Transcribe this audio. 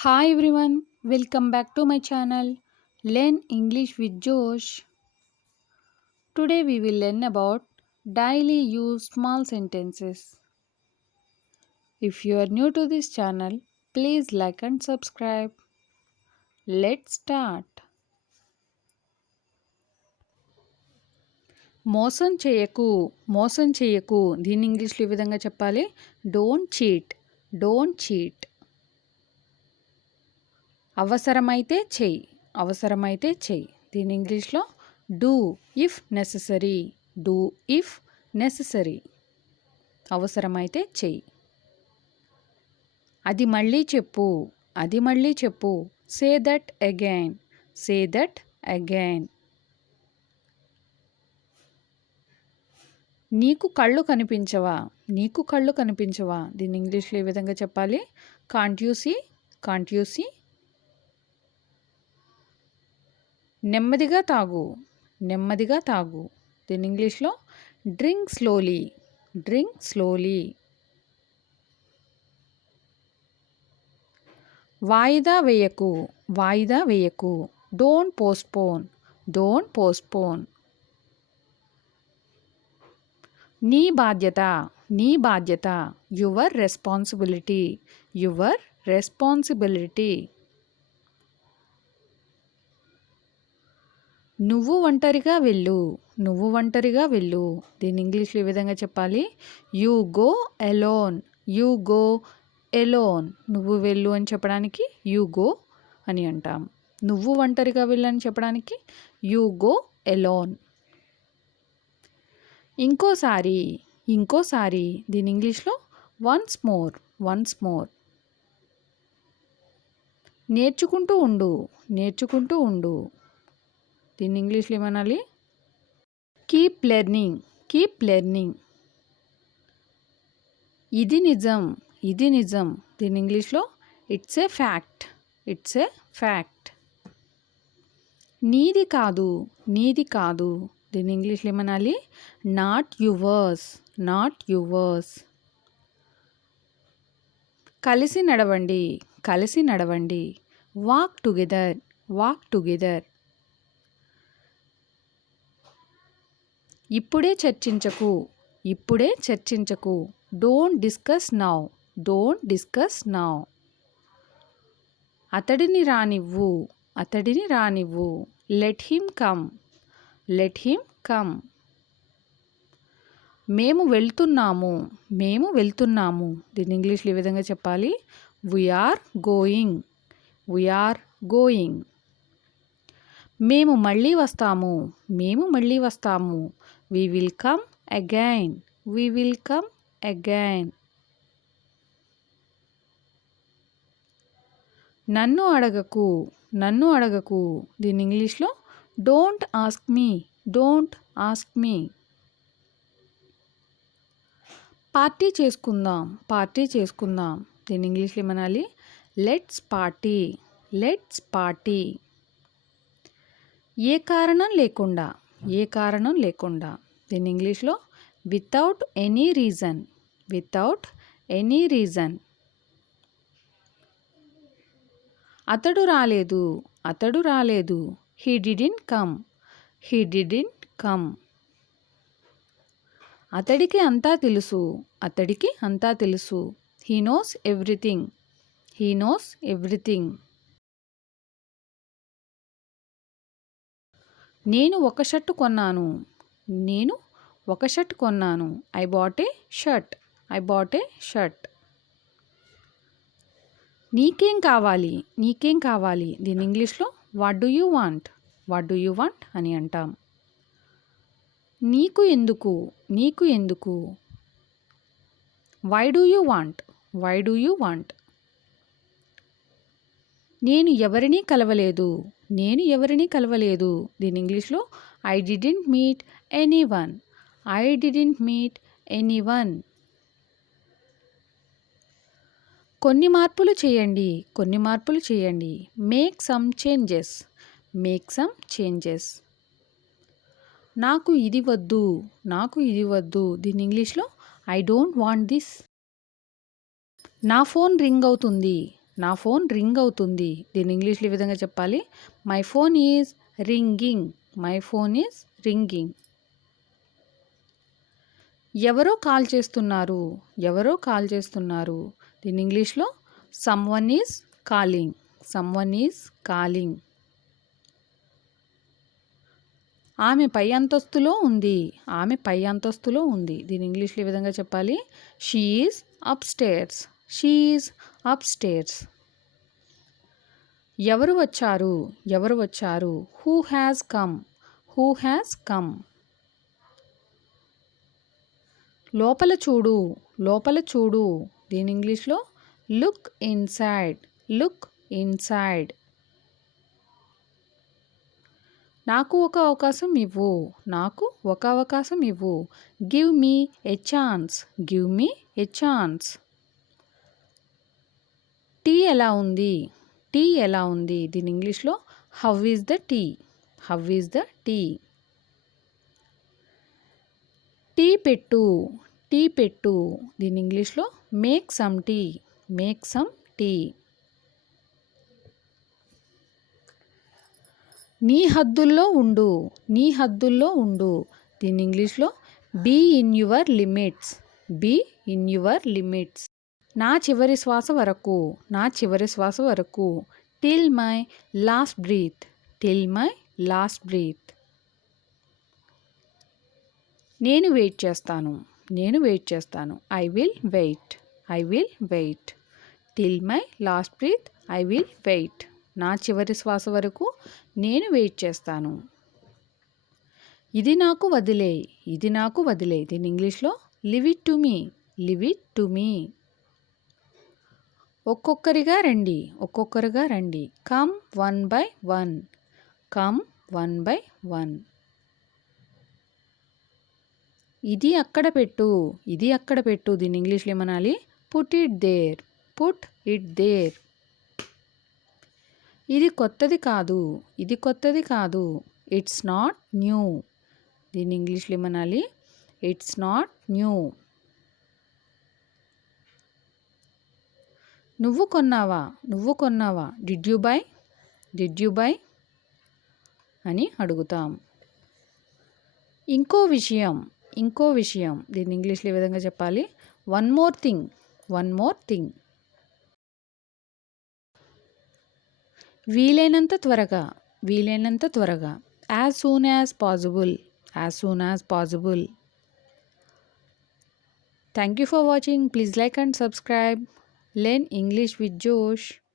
Hi everyone, welcome back to my channel Learn English with Josh. Today we will learn about daily use small sentences. If you are new to this channel, please like and subscribe. Let's start. మోసం చేయకు మోసం చేయకు దీని ఇంగ్లీష్లో ఈ విధంగా చెప్పాలి. Don't cheat. అవసరమైతే చెయ్యి దీని ఇంగ్లీష్లో డూ ఇఫ్ నెససరీ అవసరమైతే చెయ్యి. అది మళ్ళీ చెప్పు సే దట్ అగైన్. నీకు కళ్ళు కనిపించవా దీని ఇంగ్లీష్లో ఈ విధంగా చెప్పాలి. Can't you see. నెమ్మదిగా తాగు దీని ఇంగ్లీష్లో డ్రింక్ స్లోలీ. వాయిదా వేయకు డోంట్ పోస్ట్పోన్. నీ బాధ్యత యువర్ రెస్పాన్సిబిలిటీ. నువ్వు ఒంటరిగా వెళ్ళు దీని ఇంగ్లీష్లో ఈ విధంగా చెప్పాలి. You go alone. నువ్వు వెళ్ళు అని చెప్పడానికి యూ గో అని అంటాం. నువ్వు ఒంటరిగా వెళ్ళు అని చెప్పడానికి యూ గో ఎలోన్. ఇంకోసారి దీని ఇంగ్లీష్లో వన్స్ మోర్. నేర్చుకుంటూ ఉండు దీన్ని ఇంగ్లీష్లో ఏమనాలి. Keep learning. ఇది నిజం దీని ఇంగ్లీష్లో ఇట్స్ ఏ ఫ్యాక్ట్. నీది కాదు దీని ఇంగ్లీష్లో ఏమనాలి. Not yours. కలిసి నడవండి వాక్ టుగెదర్. ఇప్పుడే చర్చించకు డోంట్ డిస్కస్ నౌ. అతడిని రానివ్వు లెట్ హిమ్ కమ్. మేము వెళ్తున్నాము దీని ఇంగ్లీష్లో ఈ విధంగా చెప్పాలి. We're going. మేము మళ్ళీ వస్తాము We will come again. నన్ను అడగకు దీని ఇంగ్లీష్లో డోంట్ ఆస్క్ మీ. పార్టీ చేసుకుందాం దీని ఇంగ్లీష్లో ఏమనాలి. Let's party. ఏ కారణం లేకుండా దీని ఇంగ్లీష్లో వితౌట్ ఎనీ రీజన్. అతడు రాలేదు హీ డిడ్ంట్ కమ్. అతడికి అంతా తెలుసు హీ నోస్ ఎవ్రీథింగ్. నేను ఒక షర్ట్ కొన్నాను ఐ బాట్ ఏ షర్ట్. నీకేం కావాలి దీని ఇంగ్లీష్లో వాట్ డూ యూ వాంట్ అని అంటాం. నీకు ఎందుకు వై డూ యూ వాంట్. నేను ఎవరినీ కలవలేదు దీని ఇంగ్లీష్లో ఐ డిడ్ంట్ మీట్ ఎనీవన్. కొన్ని మార్పులు చేయండి మేక్ సమ్ చేంజెస్. నాకు ఇది వద్దు దీని ఇంగ్లీష్లో ఐ డోంట్ వాంట్ దిస్. నా ఫోన్ రింగ్ నా ఫోన్ రింగ్ అవుతుంది. దీన్ని ఇంగ్లీష్లో ఈ విధంగా చెప్పాలి. My phone is ringing. My phone is ringing. ఎవరో కాల్ చేస్తున్నారు. ఎవరో కాల్ చేస్తున్నారు. దీన్ని ఇంగ్లీష్లో someone is calling. Someone is calling. ఆమె పై అంతస్తులో ఉంది. ఆమె పై అంతస్తులో ఉంది. దీన్ని ఇంగ్లీష్లో ఈ విధంగా చెప్పాలి. She is upstairs. She is upstairs. ఎవరు వచ్చారు. ఎవరు వచ్చారు. Who has come. Who has come. లోపల చూడు. లోపల చూడు. దీని ఇంగ్లీష్లో లుక్ ఇన్సైడ్. Look inside. నాకు ఒక అవకాశం ఇవ్వు. నాకు ఒక అవకాశం ఇవ్వు. Give me a chance. Give me a chance. Tea ఎలా ఉంది. టీ ఎలా ఉంది. దీని ఇంగ్లీష్లో how is the tea. How is the tea. Tea పెట్టు. టీ పెట్టు. దీని ఇంగ్లీష్లో make some tea. Make some tea. నీ హద్దుల్లో ఉండు. నీ హద్దుల్లో ఉండు. దీని ఇంగ్లీష్లో be in your limits. Be in your limits. నా చివరి శ్వాస వరకు. నా చివరి శ్వాస వరకు. Till my last breath. Till my last breath. నేను వెయిట్ చేస్తాను. నేను వెయిట్ చేస్తాను. I will wait. I will wait. Till my last breath I will wait. నా చివరి శ్వాస వరకు నేను వెయిట్ చేస్తాను. ఇది నాకు వదిలే. ఇది నాకు వదిలే. దీని ఇంగ్లీష్లో leave it to me. Leave it to me. ఒక్కొక్కరిగా రండి. ఒక్కొక్కరిగా రండి. Come one by one. Come one by one. ఇది అక్కడ పెట్టు. ఇది అక్కడ పెట్టు. దీన్ని ఇంగ్లీష్లో ఏమనాలి. Put it there. Put it there. ఇది కొత్తది కాదు. ఇది కొత్తది కాదు. It's not new. దీన్ని ఇంగ్లీష్లో ఏమనాలి. It's not new. నువ్వు కొన్నావా. నువ్వు కొన్నావా. Did you buy. Did you buy అని అడుగుతాం. ఇంకో విషయం. ఇంకో విషయం. దీన్ని ఇంగ్లీష్లో ఈ విధంగా చెప్పాలి. One more thing. One more thing. వీలైనంత త్వరగా. వీలైనంత త్వరగా. As soon as possible. As soon as possible. Thank you for watching. Please like and subscribe. Learn English with Josh.